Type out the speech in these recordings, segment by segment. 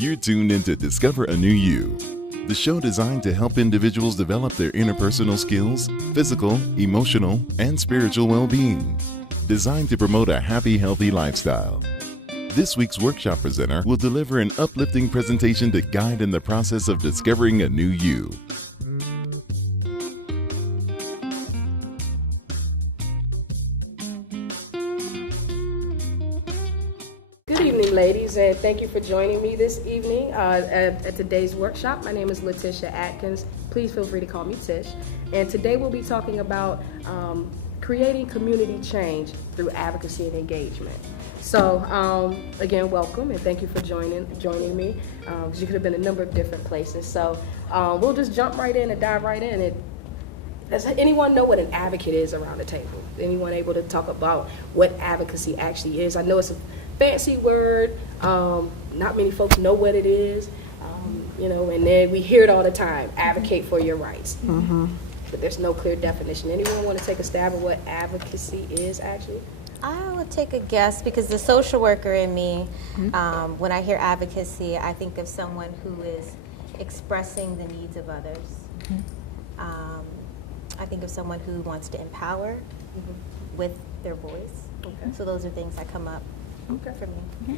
You're tuned in to Discover a New You, the show designed to help individuals develop their interpersonal skills, physical, emotional, and spiritual well-being. Designed to promote a happy, healthy lifestyle. This week's workshop presenter will deliver an uplifting presentation to guide in the process of discovering a new you. Good evening, ladies, and thank you for joining me this evening at today's workshop. My name is Latisha Atkins. Please feel free to call me Tish. And today we'll be talking about creating community change through advocacy and engagement. So again, welcome and thank you for joining me. You could have been a number of different places. So we'll just jump right in and dive right in. Does anyone know what an advocate is around the table? Anyone able to talk about what advocacy actually is? I know it's a fancy word. Not many folks know what it is. And then we hear it all the time, advocate for your rights. Mm-hmm. But there's no clear definition. Anyone want to take a stab at what advocacy is actually? I would take a guess because the social worker in me, when I hear advocacy, I think of someone who is expressing the needs of others. Mm-hmm. I think of someone who wants to empower with their voice. Okay. So those are things that come up for me. Mm-hmm.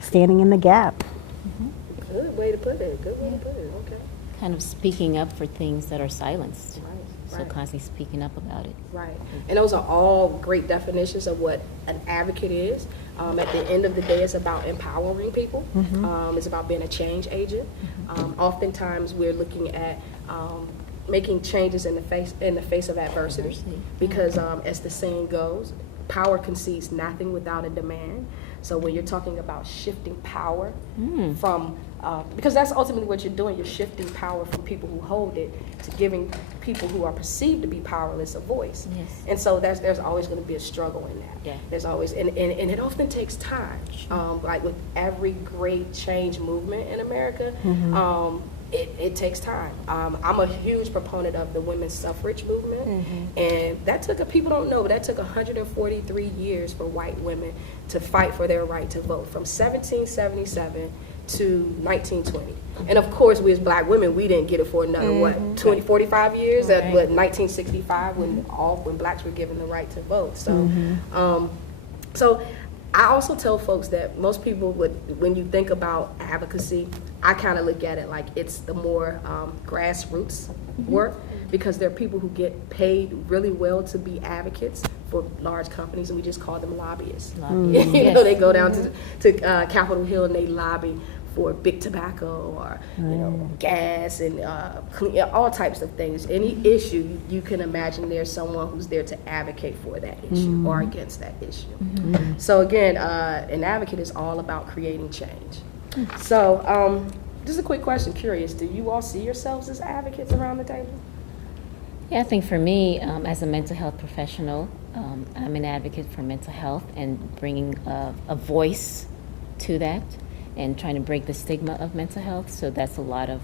Standing in the gap. Mm-hmm. Good way to put it. Okay. Kind of speaking up for things that are silenced. Right. So constantly speaking up about it. Right. And those are all great definitions of what an advocate is. At the end of the day, it's about empowering people. Mm-hmm. It's about being a change agent. Mm-hmm. Oftentimes, we're looking at making changes in the face of adversity, because as the saying goes, power concedes nothing without a demand. So when you're talking about shifting power from, because that's ultimately what you're doing, you're shifting power from people who hold it to giving people who are perceived to be powerless a voice. Yes. And so there's always going to be a struggle in that. Yeah. There's always, and it often takes time. Like with every great change movement in America, it takes time. I'm a huge proponent of the women's suffrage movement, and that took, people don't know, but that took 143 years for white women to fight for their right to vote, from 1777 to 1920. And of course, we as black women, we didn't get it for another, 45 years, at 1965, when blacks were given the right to vote. So, so I also tell folks that most people when you think about advocacy, I kind of look at it like it's the more grassroots work, because there are people who get paid really well to be advocates for large companies, and we just call them lobbyists. They go down to Capitol Hill and they lobby for big tobacco or gas and all types of things. Any issue you can imagine, there's someone who's there to advocate for that issue or against that issue. So again, an advocate is all about creating change. So just a quick question, curious, do you all see yourselves as advocates around the table? Yeah, I think for me, as a mental health professional, I'm an advocate for mental health and bringing a voice to that, and trying to break the stigma of mental health. So that's a lot of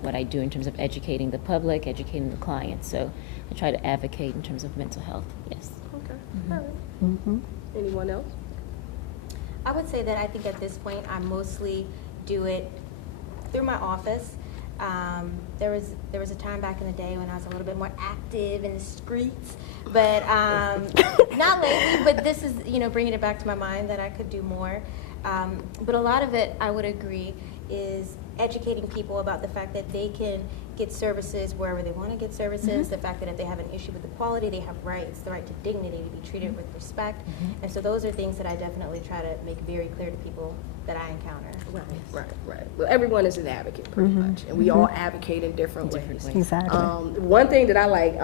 what I do in terms of educating the public, educating the clients. So I try to advocate in terms of mental health, yes. Okay, all right. Anyone else? I would say that I think at this point I mostly do it through my office. There was a time back in the day when I was a little bit more active in the streets, but not lately, but this is, bringing it back to my mind that I could do more. But a lot of it, I would agree, is educating people about the fact that they can get services wherever they want to get services, the fact that if they have an issue with the quality, they have rights, the right to dignity, to be treated with respect. And so those are things that I definitely try to make very clear to people that I encounter. Right. Well, everyone is an advocate pretty much, and we all advocate in different ways. Exactly. One thing that I like,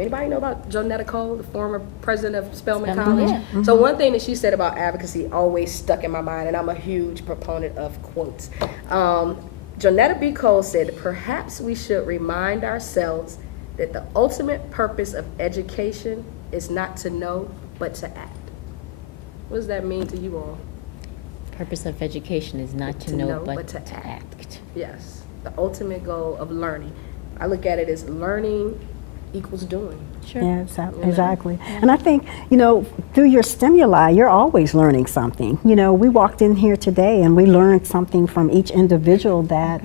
anybody know about Jonetta Cole, the former president of Spelman College? Yeah. So one thing that she said about advocacy always stuck in my mind, and I'm a huge proponent of quotes. Jonetta B. Cole said, "Perhaps we should remind ourselves that the ultimate purpose of education is not to know, but to act." What does that mean to you all? Purpose of education is not to know, but to act. Yes, the ultimate goal of learning. I look at it as learning equals doing. Sure. Yeah, exactly. And I think, through your stimuli, you're always learning something. We walked in here today and we learned something from each individual that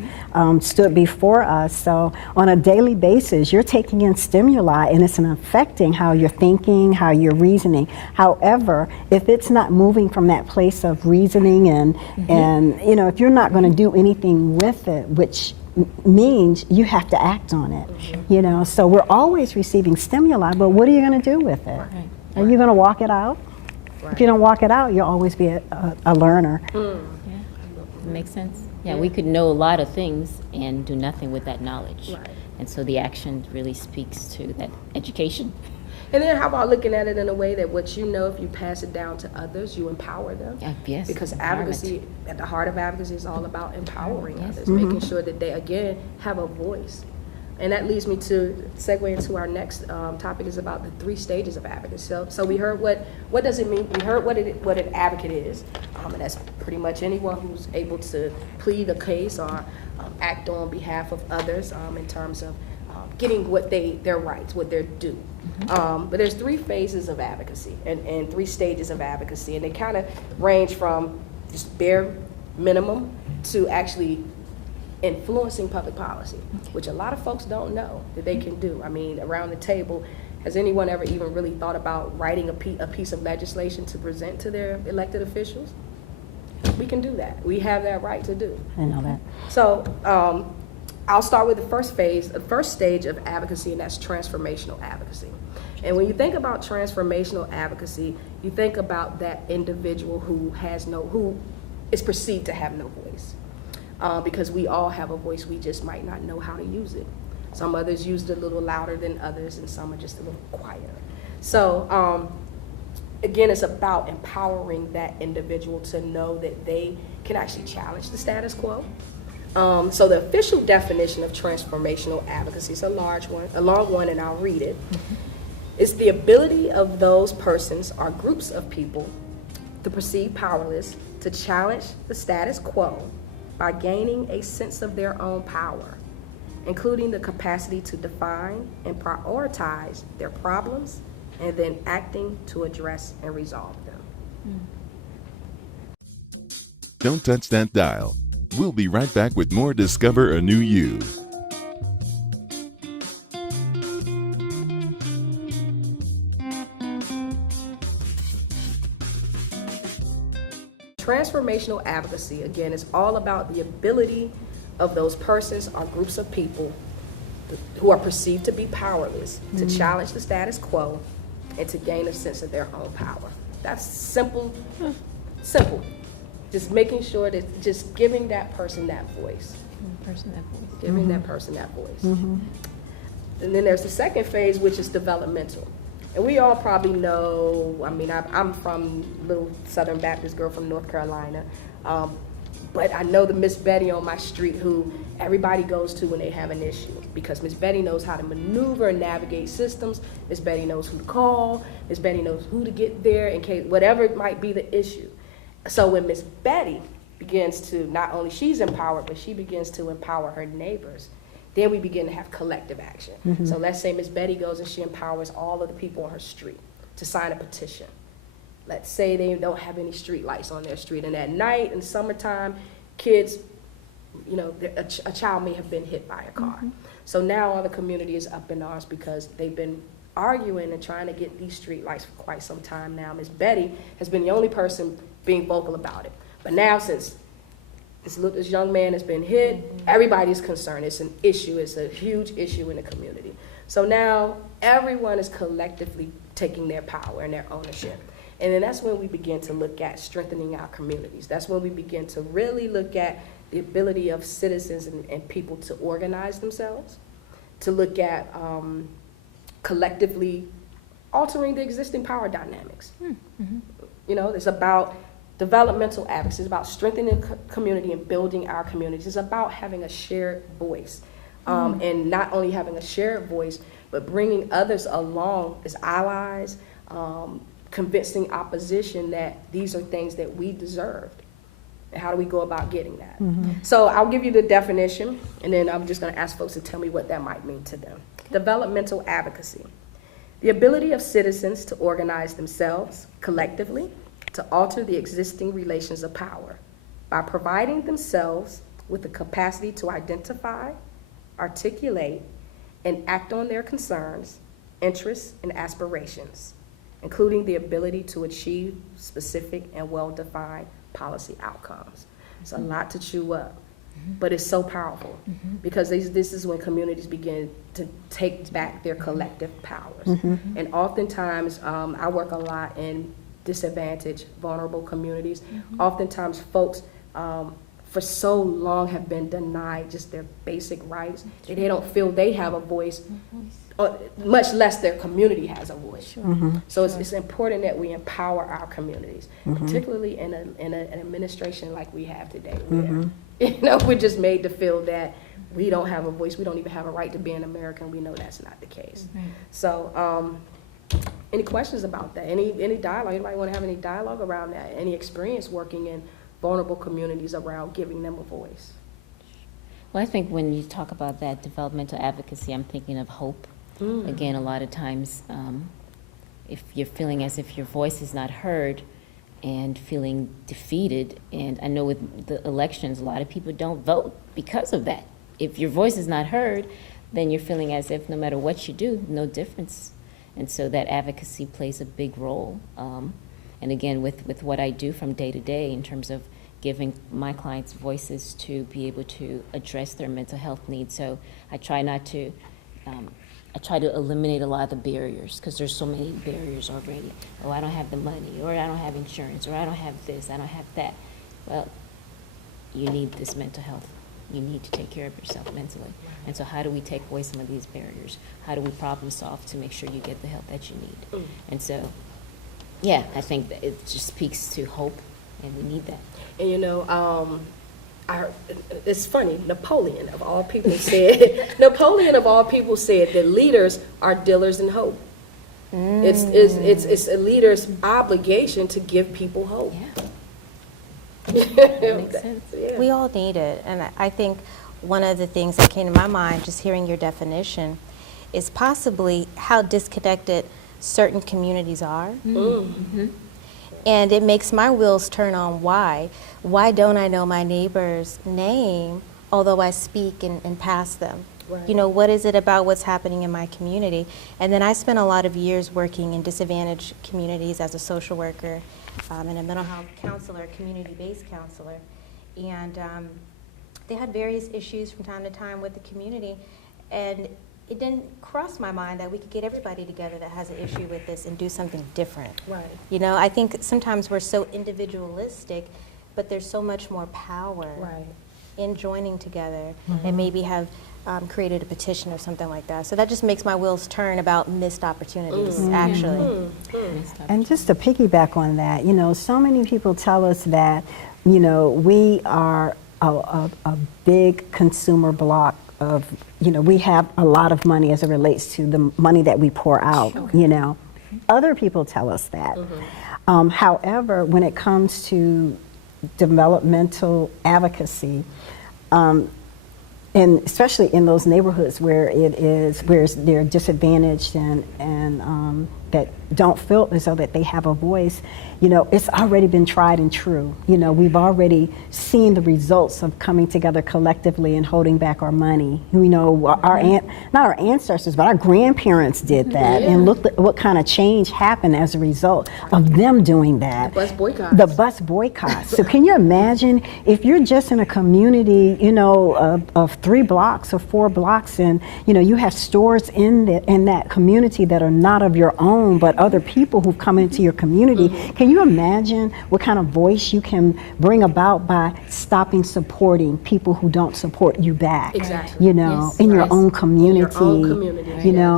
stood before us. So on a daily basis, you're taking in stimuli and it's affecting how you're thinking, how you're reasoning. However, if it's not moving from that place of reasoning and if you're not going to do anything with it, which means you have to act on it, so we're always receiving stimuli, but what are you going to do with it? Right. Are you going to walk it out? If you don't walk it out, you'll always be a learner. Yeah, makes sense. Yeah, we could know a lot of things and do nothing with that knowledge. Right. And so the action really speaks to that education. And then how about looking at it in a way that what you know, if you pass it down to others, you empower them? Yes. Because advocacy, at the heart of advocacy, is all about empowering Yes. others, making sure that they, again, have a voice. And that leads me to segue into our next topic, is about the 3 stages of advocacy. So we heard what does it mean? We heard what an advocate is, and that's pretty much anyone who's able to plead a case or act on behalf of others in terms of getting what their rights, what they're due. But there's 3 phases of advocacy and 3 stages of advocacy, and they kind of range from just bare minimum to actually influencing public policy, which a lot of folks don't know that they can do. I mean, around the table, has anyone ever even really thought about writing a piece of legislation to present to their elected officials? We can do that. We have that right to do. I know that. So I'll start with the first stage of advocacy, and that's transformational advocacy. And when you think about transformational advocacy, you think about that individual who is perceived to have no voice. Because we all have a voice, we just might not know how to use it. Some others use it a little louder than others, and some are just a little quieter. So again, it's about empowering that individual to know that they can actually challenge the status quo. So the official definition of transformational advocacy is a long one, and I'll read it. It's the ability of those persons or groups of people to perceive powerless to challenge the status quo by gaining a sense of their own power, including the capacity to define and prioritize their problems and then acting to address and resolve them. Don't touch that dial. We'll be right back with more Discover a New You. Transformational advocacy, again, is all about the ability of those persons or groups of people who are perceived to be powerless to challenge the status quo and to gain a sense of their own power. That's simple. Just making sure that just giving that person that voice. Giving that person that voice. And then there's the second phase, which is developmental. And we all probably know, I mean, I'm from little Southern Baptist girl from North Carolina, but I know the Miss Betty on my street who everybody goes to when they have an issue, because Miss Betty knows how to maneuver and navigate systems. Miss Betty knows who to call. Miss Betty knows who to get there in case, whatever might be the issue. So when Miss Betty begins to, not only she's empowered, but she begins to empower her neighbors, then we begin to have collective action. So let's say Miss Betty goes and she empowers all of the people on her street to sign a petition. Let's say they don't have any street lights on their street, and at night in summertime, kids, a child may have been hit by a car. So now all the community is up in arms because they've been arguing and trying to get these street lights for quite some time now. Miss Betty has been the only person being vocal about it. But now, since this young man has been hit, everybody's concerned. It's an issue. It's a huge issue in the community. So now everyone is collectively taking their power and their ownership. And then that's when we begin to look at strengthening our communities. That's when we begin to really look at the ability of citizens and people to organize themselves, to look at collectively altering the existing power dynamics. It's about developmental advocacy. It's about strengthening the community and building our communities. It's about having a shared voice. And not only having a shared voice, but bringing others along as allies, convincing opposition that these are things that we deserved. And how do we go about getting that? So I'll give you the definition, and then I'm just going to ask folks to tell me what that might mean to them. Developmental advocacy. The ability of citizens to organize themselves collectively to alter the existing relations of power by providing themselves with the capacity to identify, articulate, and act on their concerns, interests, and aspirations, including the ability to achieve specific and well-defined policy outcomes. It's a lot to chew up, but it's so powerful because this is when communities begin to take back their collective powers. And oftentimes, I work a lot in disadvantaged, vulnerable communities. Oftentimes, folks for so long have been denied just their basic rights, and they don't feel they have a voice, much less their community has a voice. So it's important that we empower our communities, particularly in an administration like we have today, where we're just made to feel that we don't have a voice, we don't even have a right to be an American. We know that's not the case. So any questions about that? Any dialogue? Anybody want to have any dialogue around that? Any experience working in vulnerable communities around giving them a voice? Well, I think when you talk about that developmental advocacy, I'm thinking of hope. Again, a lot of times, if you're feeling as if your voice is not heard and feeling defeated, and I know with the elections, a lot of people don't vote because of that. If your voice is not heard, then you're feeling as if no matter what you do, no difference. And so that advocacy plays a big role. And again, with what I do from day to day in terms of giving my clients voices to be able to address their mental health needs. So I try to eliminate a lot of the barriers, because there's so many barriers already. Oh, I don't have the money, or I don't have insurance, or I don't have this, I don't have that. Well, you need this mental health. You need to take care of yourself mentally. And so how do we take away some of these barriers? How do we problem solve to make sure you get the help that you need? And so, yeah, I think that it just speaks to hope, and we need that. And it's funny, Napoleon of all people said that leaders are dealers in hope. It's a leader's obligation to give people hope. That makes sense. Yeah. We all need it, and I think one of the things that came to my mind, just hearing your definition, is possibly how disconnected certain communities are. And it makes my wheels turn on why. Why don't I know my neighbor's name, although I speak and pass them? Right. What is it about what's happening in my community? And then I spent a lot of years working in disadvantaged communities as a social worker and a mental health counselor, community-based counselor. And they had various issues from time to time with the community. And it didn't cross my mind that we could get everybody together that has an issue with this and do something different. Right. I think sometimes we're so individualistic, but there's so much more power in joining together and maybe have created a petition or something like that. So that just makes my wheels turn about missed opportunities, actually. And just to piggyback on that, so many people tell us that, we are a big consumer block of, we have a lot of money as it relates to the money that we pour out, Other people tell us that. However, when it comes to developmental advocacy, and especially in those neighborhoods where they're disadvantaged and that don't feel as though that they have a voice, it's already been tried and true. We've already seen the results of coming together collectively and holding back our money. Not our ancestors, but our grandparents did that, and look at what kind of change happened as a result of them doing that. The bus boycotts. So can you imagine if you're just in a community, of 3 blocks or 4 blocks, and you have stores in that community that are not of your own, but other people who've come into your community. Can you imagine what kind of voice you can bring about by stopping supporting people who don't support you back? Exactly. In your own community.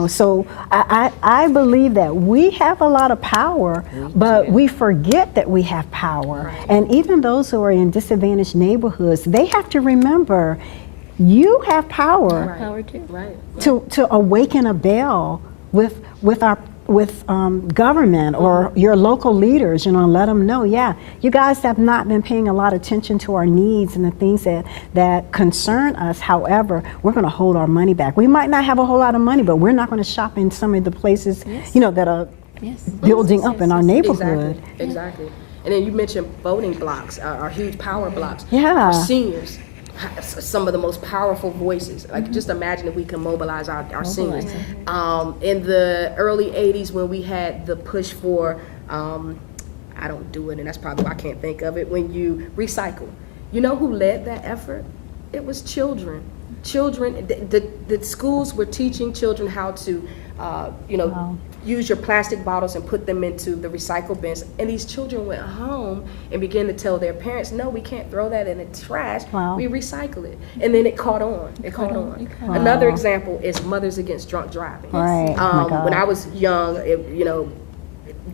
So I believe that we have a lot of power, but we forget that we have power. And even those who are in disadvantaged neighborhoods, they have to remember you have power Power too. to awaken a bell with our government or your local leaders, and let them know, yeah, you guys have not been paying a lot of attention to our needs and the things that concern us. However, we're going to hold our money back. We might not have a whole lot of money, but we're not going to shop in some of the places, that are building up in our neighborhood. Exactly. And then you mentioned voting blocks, our huge power blocks. Yeah. Our seniors, some of the most powerful voices. Like, just imagine if we can mobilize our seniors. In the early 80s, when we had the push for, I don't do it, and that's probably why I can't think of it, when you recycle. You know who led that effort? It was children. Children, the schools were teaching children how to, use your plastic bottles and put them into the recycle bins. And these children went home and began to tell their parents, no, we can't throw that in the trash. Wow. We recycle it. And then it caught on. Wow. Another example is Mothers Against Drunk Driving. Right. Oh my God. When I was young,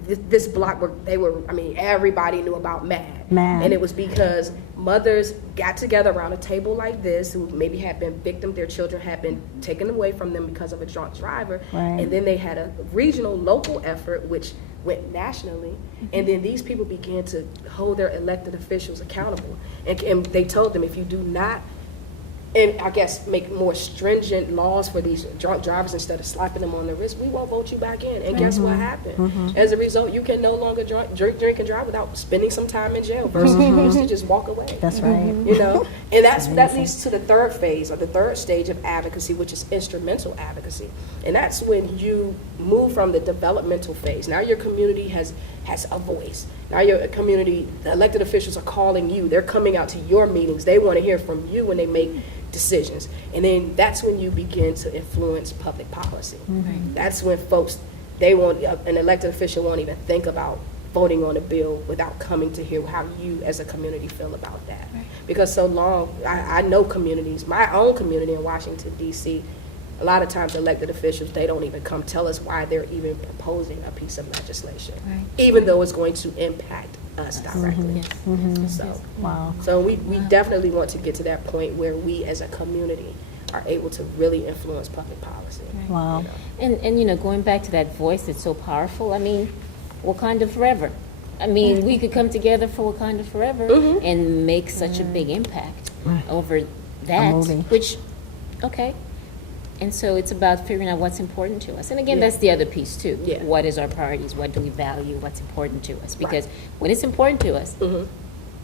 this block everybody knew about MAD. And it was because mothers got together around a table like this, who maybe had been victims, their children had been taken away from them because of a drunk driver. Right. And then they had a regional, local effort, which went nationally. And then these people began to hold their elected officials accountable. And they told them, if you do not, and I guess make more stringent laws for these drunk drivers instead of slapping them on the wrist, we won't vote you back in. And guess what happened? As a result, you can no longer drink and drive without spending some time in jail versus you used to just walk away. That's right. And that leads to the third phase, or the third stage of advocacy, which is instrumental advocacy. And that's when you move from the developmental phase. Now your community has a voice. Now your community, the elected officials are calling you. They're coming out to your meetings. They want to hear from you when they make decisions. And then that's when you begin to influence public policy. That's when folks, an elected official won't even think about voting on a bill without coming to hear how you as a community feel about that. Because so long, I know communities, my own community in Washington, D.C., a lot of times elected officials, they don't even come tell us why they're even proposing a piece of legislation, even though it's going to impact us directly. So we definitely want to get to that point where we as a community are able to really influence public policy. Wow. And going back to that voice that's so powerful, Wakanda Forever. We could come together for Wakanda Forever and make such a big impact over that, which, okay. And so it's about figuring out what's important to us. And again, that's the other piece too. What is our priorities? What do we value? What's important to us? Because when it's important to us,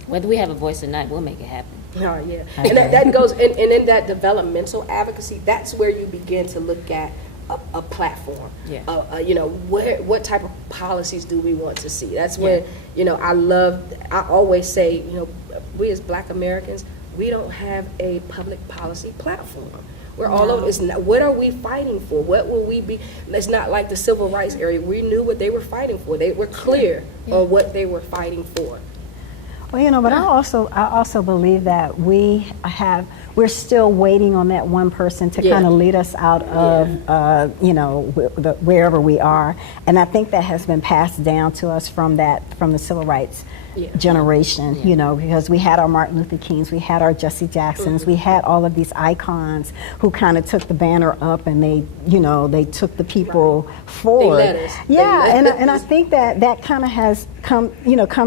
whether we have a voice or not, we'll make it happen. Oh, yeah. And that goes, and in that developmental advocacy, that's where you begin to look at a platform. What type of policies do we want to see? That's when, I always say, we as Black Americans, we don't have a public policy platform. We're all over. What are we fighting for? What will we be? It's not like the civil rights area. We knew what they were fighting for. They were clear on what they were fighting for. Well, but I also believe that we're still waiting on that one person to kind of lead us out of, wherever we are. And I think that has been passed down to us from the civil rights generation, because we had our Martin Luther Kings, we had our Jesse Jacksons, we had all of these icons who kind of took the banner up and they took the people forward. They led us. And I think that kind of has come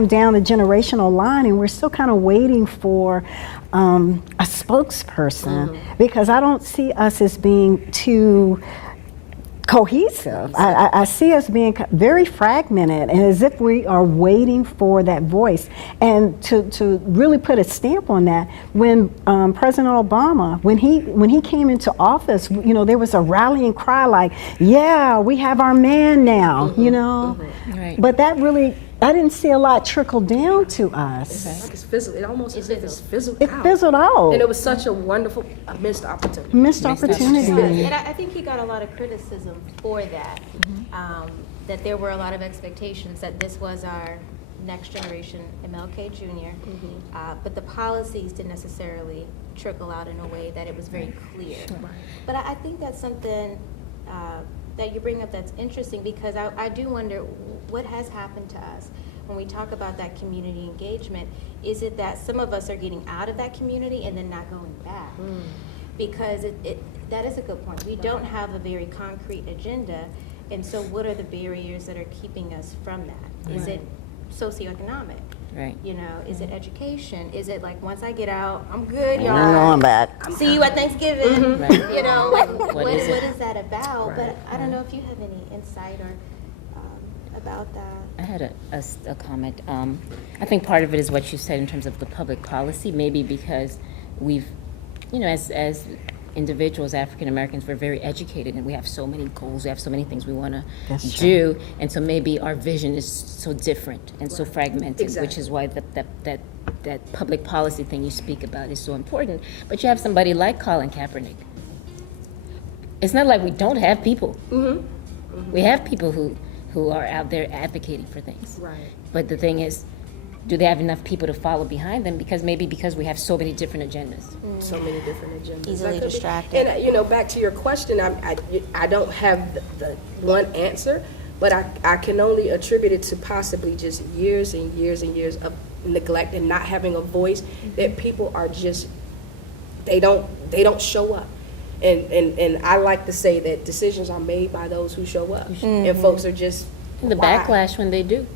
down the generational line, and we're still kind of waiting for a spokesperson, because I don't see us as being too cohesive. I see us being very fragmented, and as if we are waiting for that voice. And to really put a stamp on that, when President Obama, when he came into office, there was a rallying cry like, "Yeah, we have our man now," Right. But that really, I didn't see a lot trickle down to us. It's like it's fizzled. It almost as if it's fizzled It out. fizzled out. And it was such a wonderful missed opportunity. Missed opportunity. And I think he got a lot of criticism for that, that there were a lot of expectations that this was our next generation MLK Jr., but the policies didn't necessarily trickle out in a way that it was very clear. But I think that's something that you bring up that's interesting, because I do wonder what has happened to us when we talk about that community engagement. Is it that some of us are getting out of that community and then not going back? Because that is a good point. We don't have a very concrete agenda, And so what are the barriers that are keeping us from that? Is it socioeconomic? Right. You know, is it education? Is it like, once I get out, I'm good, y'all. I'm going back. See you at Thanksgiving. Right. You know, like, What what is it? is that about? Right. But I don't know if you have any insight or about that. I had a comment. I think part of it is what you said in terms of the public policy, maybe because we've, as individuals, African Americans, we're very educated and we have so many goals, we have so many things we want That's to true. do, and so maybe our vision is so different and so fragmented, which Exactly. is why that public policy thing you speak about is so important. But you have somebody like Colin Kaepernick. It's not like we don't have people. We have people who are out there advocating for things. Right. But the thing is, do they have enough people to follow behind them? Because we have so many different agendas. So many different agendas. Easily That could be- distracted. And, back to your question, I don't have the one answer, but I can only attribute it to possibly just years and years and years of neglect and not having a voice, that people are just, they don't show up. And I like to say that decisions are made by those who show up. And folks are just, The why? backlash when they do.